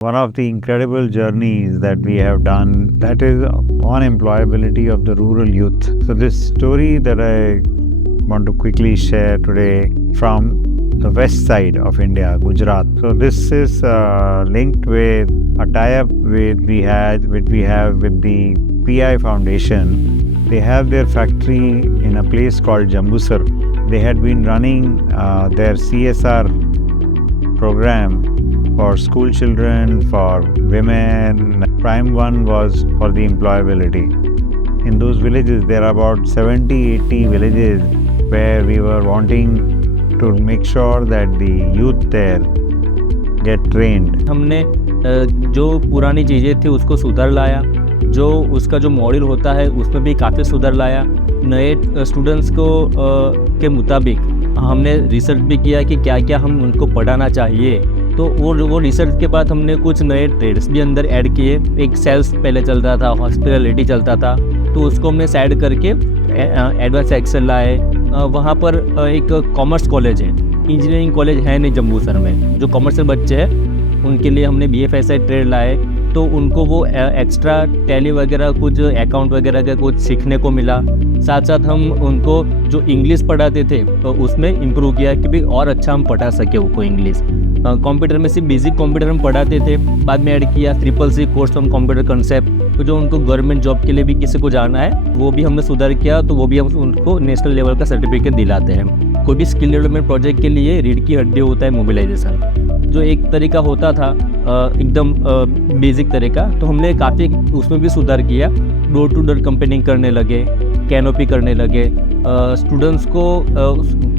One of the incredible journeys that we have done, that is on employability of the rural youth. So this story that I want to quickly share today from the west side of India, Gujarat. So this is linked with a tie-up which we have with the PI Foundation. They have their factory in a place called Jambusar. They had been running their CSR program for school children, for women. Prime one was for the employability. In those villages, there are about 70-80 villages where we were wanting to make sure that the youth there get trained. हमने जो पुरानी चीज़ें थी उसको सुधार लाया, जो उसका जो मॉडल होता है उसमें भी काफ़ी सुधार लाया। नए स्टूडेंट्स को के मुताबिक हमने रिसर्च भी किया कि क्या क्या हम उनको पढ़ाना चाहिए। तो वो रिसर्च के बाद हमने कुछ नए ट्रेड्स भी अंदर ऐड किए। एक सेल्स पहले चलता था, हॉस्पिटलिटी चलता था, तो उसको हमने साइड करके एडवांस एक्सेल लाए। वहाँ पर एक कॉमर्स कॉलेज है, इंजीनियरिंग कॉलेज है नहीं जम्बूसर में। जो कॉमर्शियल बच्चे हैं उनके लिए हमने BFSI ट्रेड लाए, तो उनको वो एक्स्ट्रा टैली वगैरह कुछ अकाउंट वगैरह का कुछ सीखने को मिला। साथ साथ हम उनको जो इंग्लिश पढ़ाते थे तो उसमें इम्प्रूव किया कि भाई और अच्छा हम पढ़ा सके उनको इंग्लिश। कंप्यूटर में सिर्फ बेसिक कंप्यूटर हम पढ़ाते थे, बाद में ऐड किया CCC course on computer concept. तो जो उनको गवर्नमेंट जॉब के लिए भी किसी को जाना है वो भी हमने सुधार किया, तो वो भी हम उनको नेशनल लेवल का सर्टिफिकेट दिलाते हैं। कोई भी स्किल डेवलपमेंट प्रोजेक्ट के लिए रीढ़ की हड्डी होता है मोबिलाइजेशन। जो एक तरीका होता था एकदम बेसिक तरीका, तो हमने काफ़ी उसमें भी सुधार किया। डोर टू डोर कैंपेनिंग करने लगे, कैनोपी करने लगे। स्टूडेंट्स को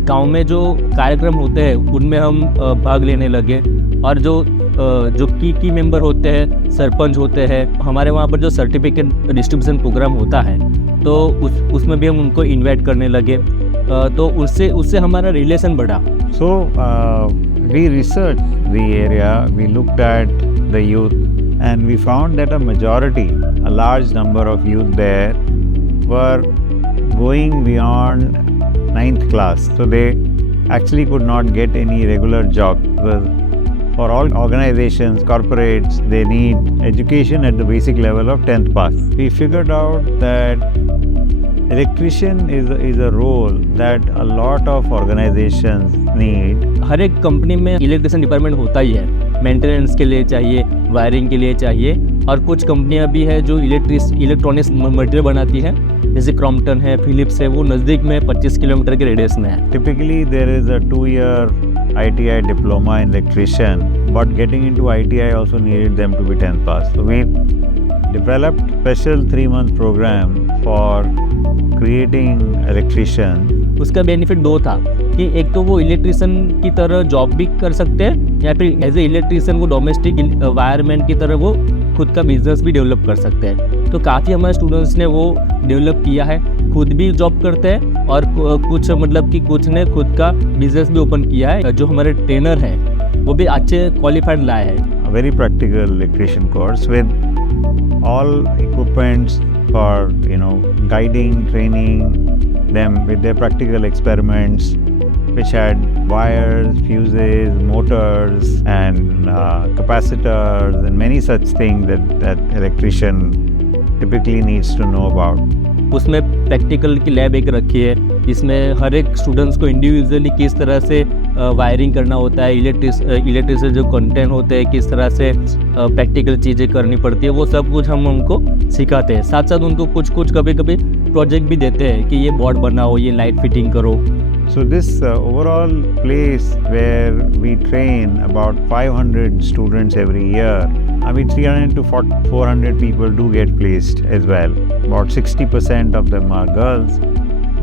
गांव में जो कार्यक्रम होते हैं उनमें हम भाग लेने लगे। और जो की मेंबर होते हैं, सरपंच होते हैं, हमारे वहाँ पर जो सर्टिफिकेट डिस्ट्रीब्यूशन प्रोग्राम होता है तो उसमें भी हम उनको इन्वाइट करने लगे। तो उससे हमारा रिलेशन बढ़ा। So we researched the area, we looked at the youth, and we found that a large number of youth there were going beyond 9th class. So they actually could not get any regular job, because for all organizations, corporates, they need education at the basic level of 10th pass. We figured out that electrician is a role that a lot of organizations need. हर एक company में electrician department होता ही है, maintenance के लिए चाहिए, wiring के लिए चाहिए। और कुछ कंपनियां भी है जो इलेक्ट्रॉनिक्स मटेरियल बनाती है, जैसे क्रॉम्पटन है, फिलिप्स है, वो नज़दीक में 25 किलोमीटर के रेडियस में है। Typically there is a 2-year ITI diploma in electrician, but getting into ITI also needed them to be 10th pass. So we developed special 3-month program for creating electrician. उसका benefit दो था कि एक तो वो electrician की तरह job भी कर सकते हैं, या फिर एज ए इलेक्ट्रिशियन वो डोमेस्टिक वायरमैन की तरह वो खुद का बिजनेस भी डेवलप कर सकते हैं। तो काफ़ी हमारे स्टूडेंट्स ने वो डेवलप किया है, खुद भी जॉब करते हैं और कुछ ने खुद का बिजनेस भी ओपन किया है। जो हमारे ट्रेनर हैं वो भी अच्छे क्वालिफाइड लाए हैं। A very practical electrician course with all equipments for guiding, training them with their practical experiments, which had wires, fuses, motors, and capacitors, and many such things that electrician typically needs to know about. उसमें practical की lab एक रखी है, जिसमें हर एक students को individually किस तरह से वायरिंग करना होता है, इलेक्ट्रिसिटी जो कंटेंट होते हैं किस तरह से प्रैक्टिकल चीज़ें करनी पड़ती है, वो सब कुछ हम उनको सिखाते हैं। साथ साथ उनको कुछ कभी प्रोजेक्ट भी देते हैं कि ये बोर्ड बनाओ, ये लाइट फिटिंग करो। So this overall place where we train about 500 students every year, 300 to 400 people do get placed as well. About 60% of them are girls.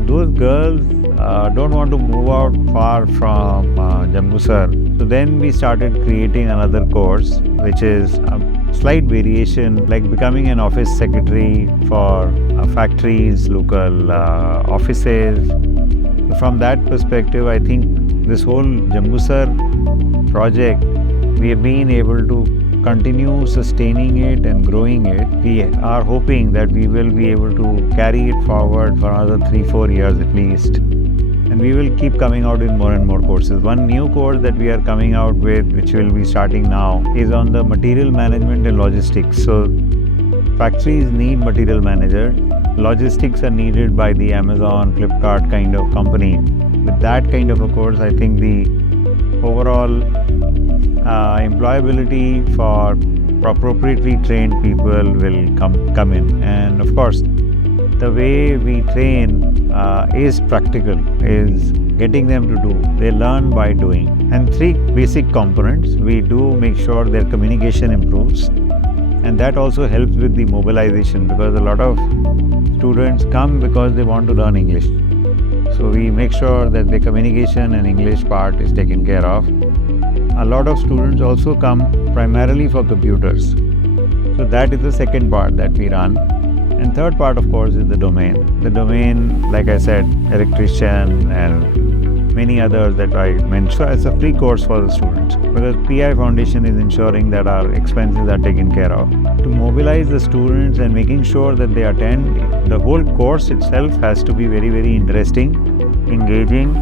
Those girls don't want to move out far from Jambusar. So then we started creating another course, which is a slight variation, like becoming an office secretary for factories, local offices. From that perspective, I think this whole Jambusar project, we have been able to continue sustaining it and growing it. We are hoping that we will be able to carry it forward for another 3-4 years at least. And we will keep coming out with more and more courses. One new course that we are coming out with, which will be starting now, is on the material management and logistics. So factories need material managers. Logistics are needed by the Amazon, Flipkart kind of company. With that kind of a course, I think the overall employability for appropriately trained people will come in. And of course, the way we train is practical, is getting them to do. They learn by doing. And 3 basic components. We do make sure their communication improves. And that also helps with the mobilization, because a lot of students come because they want to learn English. So we make sure that the communication and English part is taken care of. A lot of students also come primarily for computers. So that is the second part that we run. And third part, of course, is the domain. The domain, like I said, electrician and many others that I mentioned. So it's a free course for the students, because PI Foundation is ensuring that our expenses are taken care of. To mobilize the students and making sure that they attend, the whole course itself has to be very, very interesting, engaging,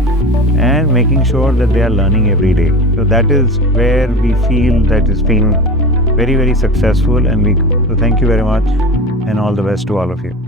and making sure that they are learning every day. So that is where we feel that it's been very, very successful. So thank you very much, and all the best to all of you.